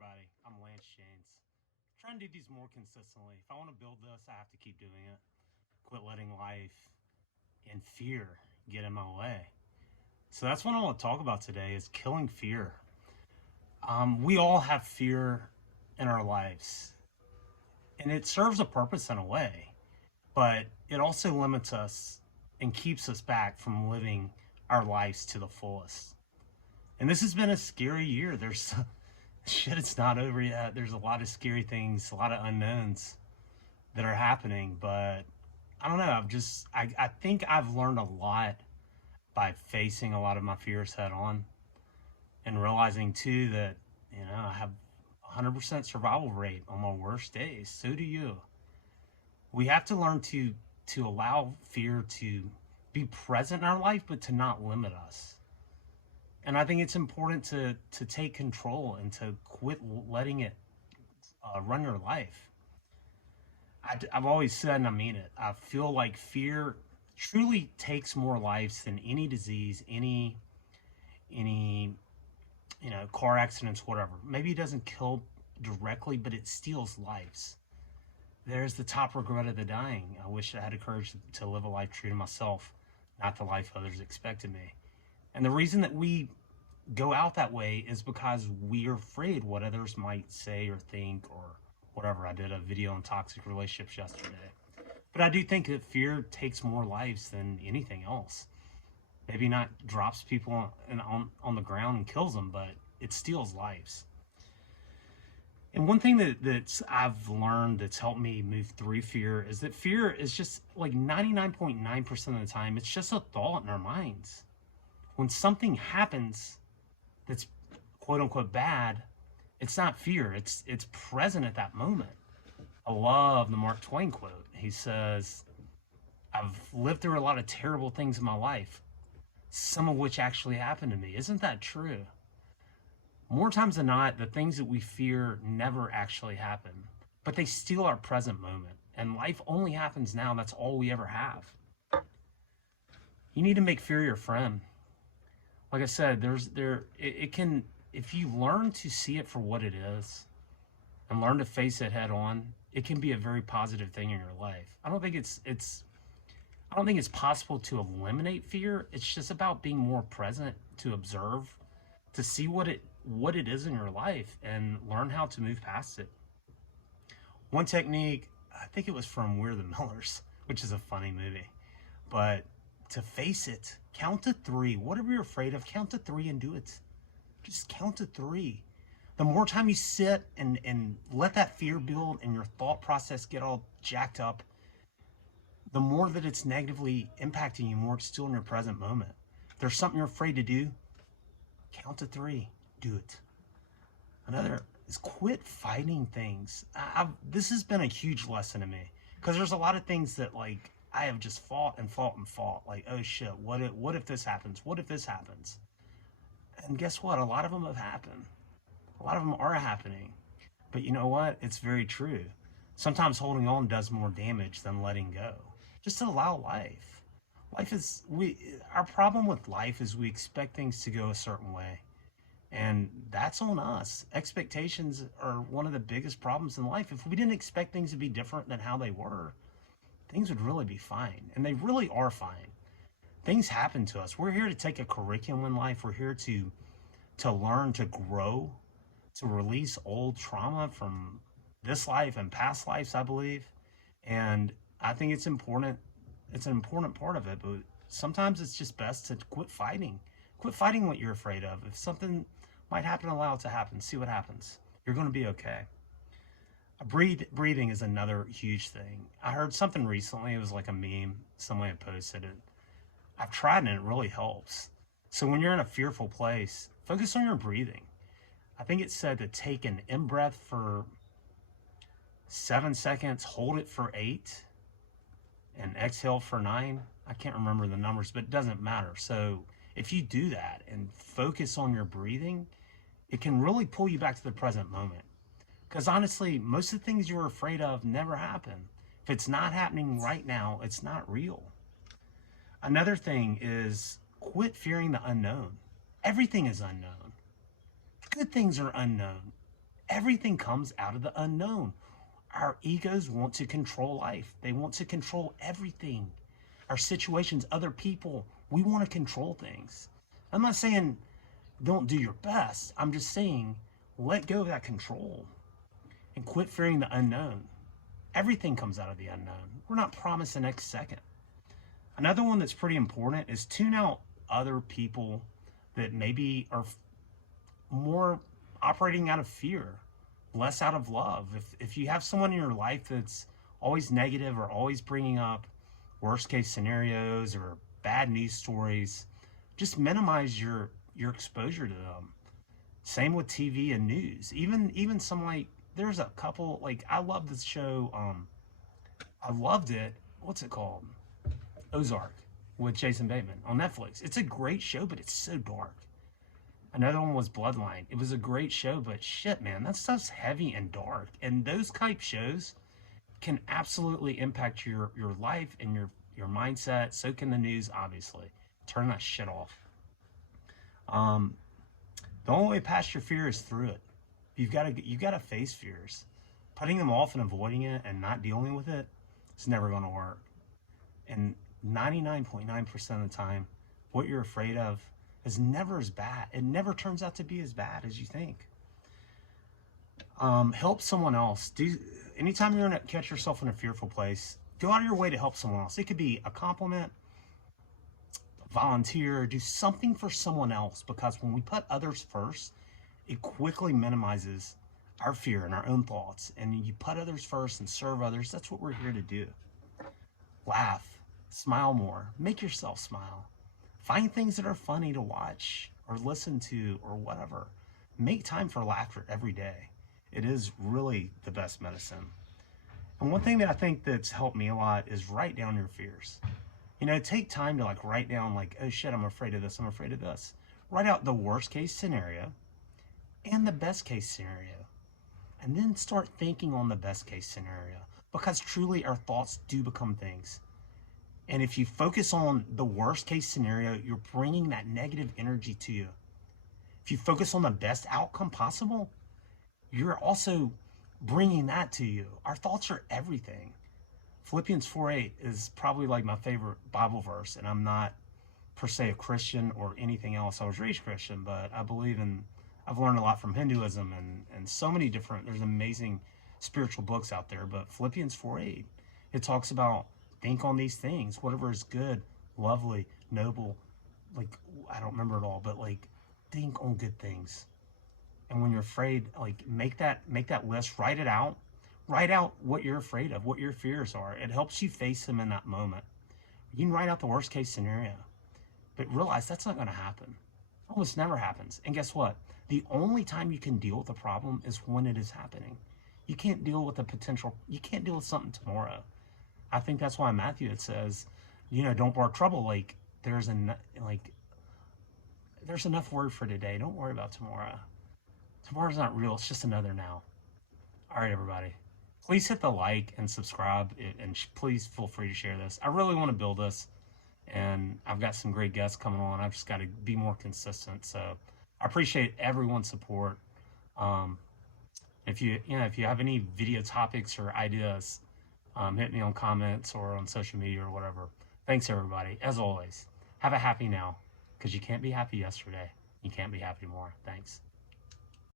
everybody? I'm Lance James. Trying to do these more consistently. If I want to build this, I have to keep doing it. Quit letting life and fear get in my way. So that's what I want to talk about today is killing fear. We all have fear in our lives, and it serves a purpose in a way, but it also limits us and keeps us back from living our lives to the fullest. And this has been a scary year. There's shit, it's not over yet. There's a lot of scary things, a lot of unknowns that are happening. But I don't know. I think I've learned a lot by facing a lot of my fears head on and realizing too that, I have 100% survival rate on my worst days. So do you. We have to learn to allow fear to be present in our life, but to not limit us. And I think it's important to take control and to quit letting it run your life. I've always said, and I mean it, I feel like fear truly takes more lives than any disease, any car accidents, whatever. Maybe it doesn't kill directly, but it steals lives. There's the top regret of the dying. I wish I had the courage to live a life true to myself, not the life others expected me. And the reason that we go out that way is because we are afraid what others might say or think or whatever. I did a video on toxic relationships yesterday. But I do think that fear takes more lives than anything else. Maybe not drops people on the ground and kills them, but it steals lives. And one thing that I've learned that's helped me move through fear is that fear is just like 99.9% of the time, it's just a thought in our minds. When something happens that's quote unquote bad, it's not fear, it's present at that moment. I love the Mark Twain quote. He says, I've lived through a lot of terrible things in my life, some of which actually happened to me. Isn't that true? More times than not, the things that we fear never actually happen, but they steal our present moment. And life only happens now. That's all we ever have. You need to make fear your friend. Like I said, it can, if you learn to see it for what it is and learn to face it head on, it can be a very positive thing in your life. I don't think it's possible to eliminate fear. It's just about being more present, to observe, to see what it is in your life and learn how to move past it. One technique, I think it was from We're the Millers, which is a funny movie, but to face it, count to three. Whatever you're afraid of, count to three and do it. Just count to three. The more time you sit and let that fear build and your thought process get all jacked up, the more that it's negatively impacting you, more it's still in your present moment. If there's something you're afraid to do, count to three, do it. Another is quit fighting things. This has been a huge lesson to me because there's a lot of things that like I have just fought and fought and fought. Like, oh shit, what if this happens? What if this happens? And guess what? A lot of them have happened. A lot of them are happening. But you know what? It's very true. Sometimes holding on does more damage than letting go. Just allow life. Our problem with life is we expect things to go a certain way. And that's on us. Expectations are one of the biggest problems in life. If we didn't expect things to be different than how they were, things would really be fine. And they really are fine. Things happen to us. We're here to take a curriculum in life. We're here to learn, to grow, to release old trauma from this life and past lives, I believe. And I think it's important. It's an important part of it, but sometimes it's just best to quit fighting. Quit fighting what you're afraid of. If something might happen, allow it to happen. See what happens. You're going to be okay. Breathing is another huge thing. I heard something recently. It was like a meme. Someone had posted it. I've tried and it really helps. So when you're in a fearful place, focus on your breathing. I think it said to take an in-breath for 7 seconds, hold it for 8, and exhale for 9. I can't remember the numbers, but it doesn't matter. So if you do that and focus on your breathing, it can really pull you back to the present moment. Because honestly, most of the things you're afraid of never happen. If it's not happening right now, it's not real. Another thing is quit fearing the unknown. Everything is unknown. Good things are unknown. Everything comes out of the unknown. Our egos want to control life. They want to control everything. Our situations, other people, we want to control things. I'm not saying don't do your best. I'm just saying let go of that control and quit fearing the unknown. Everything comes out of the unknown. We're not promised the next second. Another one that's pretty important is tune out other people that maybe are more operating out of fear, less out of love. If you have someone in your life that's always negative or always bringing up worst case scenarios or bad news stories, just minimize your exposure to them. Same with TV and news. Even some, like, there's a couple, like, I love this show. I loved it. What's it called? Ozark with Jason Bateman on Netflix. It's a great show, but it's so dark. Another one was Bloodline. It was a great show, but shit, man, that stuff's heavy and dark. And those type shows can absolutely impact your life and your mindset. So can the news, obviously. Turn that shit off. The only way past your fear is through it. You've got to face fears. Putting them off and avoiding it and not dealing with it, it's never going to work. And 99.9% of the time, what you're afraid of is never as bad. It never turns out to be as bad as you think. Help someone else. Anytime you're gonna catch yourself in a fearful place, go out of your way to help someone else. It could be a compliment, volunteer, do something for someone else, because when we put others first, it quickly minimizes our fear and our own thoughts. And you put others first and serve others. That's what we're here to do. Laugh, smile more, make yourself smile. Find things that are funny to watch or listen to or whatever. Make time for laughter every day. It is really the best medicine. And one thing that I think that's helped me a lot is write down your fears. You know, take time to like write down, like, oh shit, I'm afraid of this, I'm afraid of this. Write out the worst case scenario and the best case scenario. And then start thinking on the best case scenario, because truly our thoughts do become things. And if you focus on the worst case scenario, you're bringing that negative energy to you. If you focus on the best outcome possible, you're also bringing that to you. Our thoughts are everything. Philippians 4:8 is probably like my favorite Bible verse, and I'm not per se a Christian or anything else. I was raised Christian, but I've learned a lot from Hinduism and so many different, there's amazing spiritual books out there. But Philippians 4:8, it talks about think on these things, whatever is good, lovely, noble, like, I don't remember it all, but like, think on good things. And when you're afraid, like, make that list, write it out. Write out what you're afraid of, what your fears are. It helps you face them in that moment. You can write out the worst case scenario, but realize that's not going to happen. Almost never happens. And guess what? The only time you can deal with a problem is when it is happening. You can't deal with you can't deal with something tomorrow. I think that's why in Matthew it says, you know, don't bark trouble. Like, there's enough word for today. Don't worry about tomorrow. Tomorrow's not real. It's just another now. All right, everybody. Please hit the like and subscribe, and please feel free to share this. I really want to build this, and I've got some great guests coming on. I've just got to be more consistent. So I appreciate everyone's support. If you have any video topics or ideas, hit me on comments or on social media or whatever. Thanks, everybody. As always, have a happy now, because you can't be happy yesterday. You can't be happy tomorrow. Thanks.